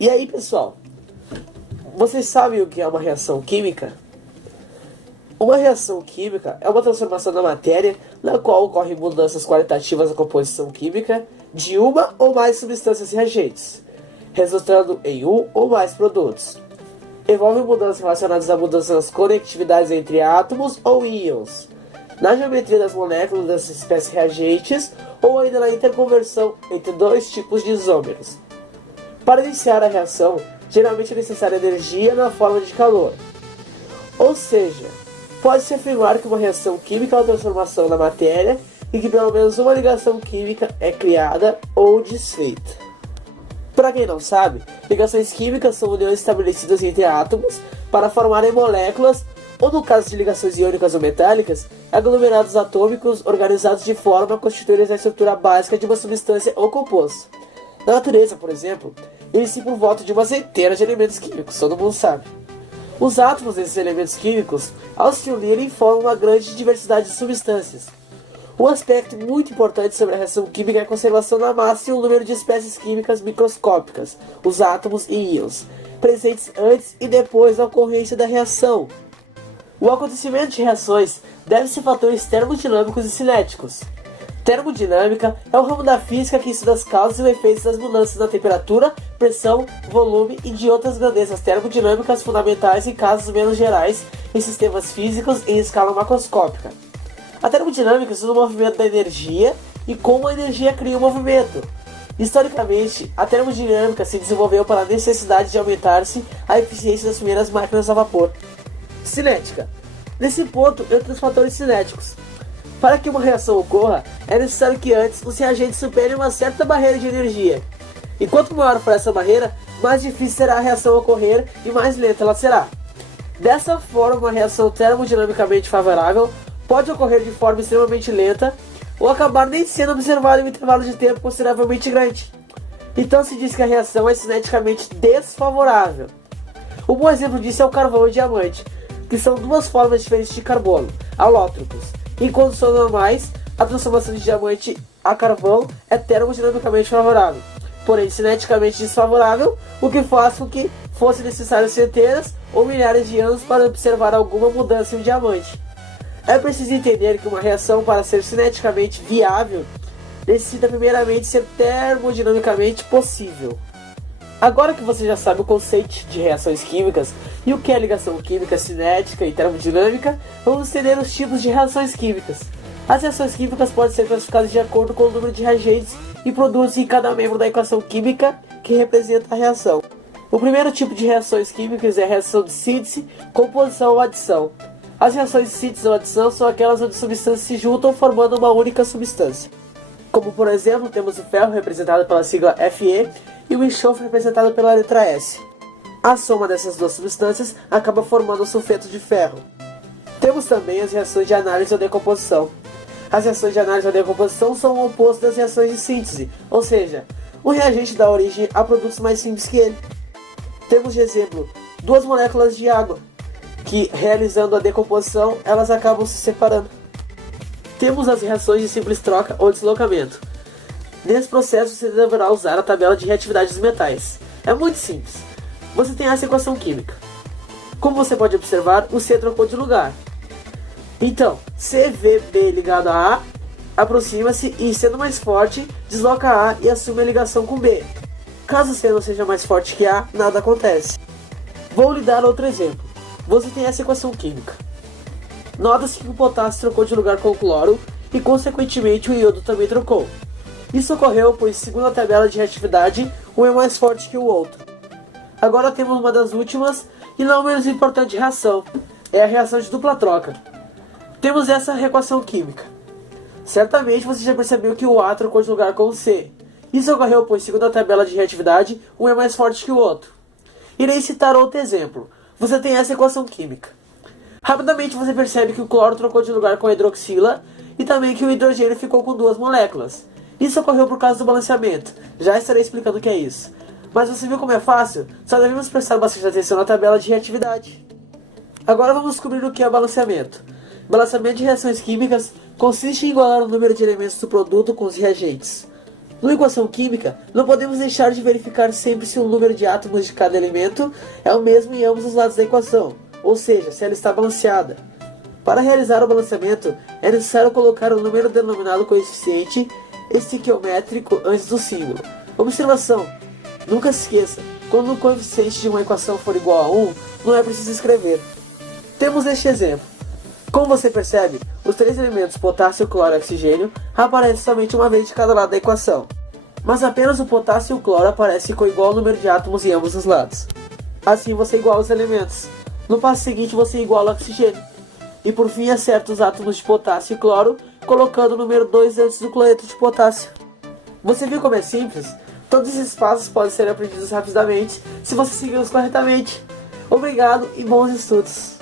E aí, pessoal, vocês sabem o que é uma reação química? Uma reação química é uma transformação da matéria na qual ocorrem mudanças qualitativas na composição química de uma ou mais substâncias reagentes, resultando em um ou mais produtos. Envolve mudanças relacionadas a mudanças nas conectividades entre átomos ou íons, na geometria das moléculas das espécies reagentes ou ainda na interconversão entre dois tipos de isômeros. Para iniciar a reação, geralmente é necessária energia na forma de calor. Ou seja, pode-se afirmar que uma reação química é uma transformação da matéria e que pelo menos uma ligação química é criada ou desfeita. Para quem não sabe, ligações químicas são uniões estabelecidas entre átomos para formarem moléculas, ou no caso de ligações iônicas ou metálicas, aglomerados atômicos organizados de forma a constituir a estrutura básica de uma substância ou composto. Na natureza, por exemplo, inicia por volta de uma centena de elementos químicos, todo mundo sabe. Os átomos desses elementos químicos, ao se unirem, formam uma grande diversidade de substâncias. Um aspecto muito importante sobre a reação química é a conservação da massa e o número de espécies químicas microscópicas, os átomos e íons, presentes antes e depois da ocorrência da reação. O acontecimento de reações deve-se a fatores termodinâmicos e cinéticos. Termodinâmica é o ramo da física que estuda as causas e efeitos das mudanças na temperatura, pressão, volume e de outras grandezas termodinâmicas fundamentais em casos menos gerais em sistemas físicos em escala macroscópica. A termodinâmica estuda o movimento da energia e como a energia cria o movimento. Historicamente, a termodinâmica se desenvolveu para a necessidade de aumentar-se a eficiência das primeiras máquinas a vapor. Cinética. Nesse ponto, entre os fatores cinéticos. Para que uma reação ocorra, é necessário que antes os reagentes superem uma certa barreira de energia. E quanto maior for essa barreira, mais difícil será a reação ocorrer e mais lenta ela será. Dessa forma, uma reação termodinamicamente favorável pode ocorrer de forma extremamente lenta ou acabar nem sendo observada em um intervalo de tempo consideravelmente grande. Então se diz que a reação é cineticamente desfavorável. Um bom exemplo disso é o carvão e o diamante, que são duas formas diferentes de carbono, alótropos. Em condições normais, a transformação de diamante a carvão é termodinamicamente favorável, porém cineticamente desfavorável, o que faz com que fosse necessário centenas ou milhares de anos para observar alguma mudança em um diamante. É preciso entender que uma reação, para ser cineticamente viável, necessita primeiramente ser termodinamicamente possível. Agora que você já sabe o conceito de reações químicas e o que é ligação química, cinética e termodinâmica, vamos entender os tipos de reações químicas. As reações químicas podem ser classificadas de acordo com o número de reagentes e produtos em cada membro da equação química que representa a reação. O primeiro tipo de reações químicas é a reação de síntese, composição ou adição. As reações de síntese ou adição são aquelas onde substâncias se juntam formando uma única substância. Como por exemplo, temos o ferro representado pela sigla Fe e o enxofre representado pela letra S. A soma dessas duas substâncias acaba formando o sulfeto de ferro. Temos também as reações de análise ou decomposição. As reações de análise ou decomposição são o oposto das reações de síntese, ou seja, o reagente dá origem a produtos mais simples que ele. Temos de exemplo duas moléculas de água, que realizando a decomposição elas acabam se separando. Temos as reações de simples troca ou deslocamento. Nesse processo você deverá usar a tabela de reatividade dos metais. É muito simples. Você tem essa equação química. Como você pode observar, o C trocou de lugar. Então, CVB ligado a A aproxima-se e, sendo mais forte, desloca A e assume a ligação com B. Caso C não seja mais forte que A, nada acontece. Vou lhe dar outro exemplo. Você tem essa equação química. Nota-se que o potássio trocou de lugar com o cloro e, consequentemente, o iodo também trocou. Isso ocorreu pois, segundo a tabela de reatividade, um é mais forte que o outro. Agora temos uma das últimas e não menos importante reação, é a reação de dupla troca. Temos essa equação química. Certamente você já percebeu que o A trocou de lugar com o C. Isso ocorreu pois, segundo a tabela de reatividade, um é mais forte que o outro. Irei citar outro exemplo. Você tem essa equação química. Rapidamente você percebe que o cloro trocou de lugar com a hidroxila e também que o hidrogênio ficou com duas moléculas. Isso ocorreu por causa do balanceamento. Já estarei explicando o que é isso. Mas você viu como é fácil? Só devemos prestar bastante atenção na tabela de reatividade. Agora vamos descobrir o que é balanceamento. Balanceamento de reações químicas consiste em igualar o número de elementos do produto com os reagentes. Numa equação química, não podemos deixar de verificar sempre se o número de átomos de cada elemento é o mesmo em ambos os lados da equação, ou seja, se ela está balanceada. Para realizar o balanceamento, é necessário colocar o número denominado coeficiente estequiométrico antes do símbolo. Observação: nunca se esqueça, quando o coeficiente de uma equação for igual a 1, não é preciso escrever. Temos este exemplo. Como você percebe, os três elementos potássio, cloro e oxigênio aparecem somente uma vez de cada lado da equação, mas apenas o potássio e o cloro aparecem com igual número de átomos em ambos os lados. Assim você iguala os elementos. No passo seguinte você iguala o oxigênio. E por fim acerta os átomos de potássio e cloro, colocando o número 2 antes do cloreto de potássio. Você viu como é simples? Todos esses passos podem ser aprendidos rapidamente se você segui-los corretamente. Obrigado e bons estudos!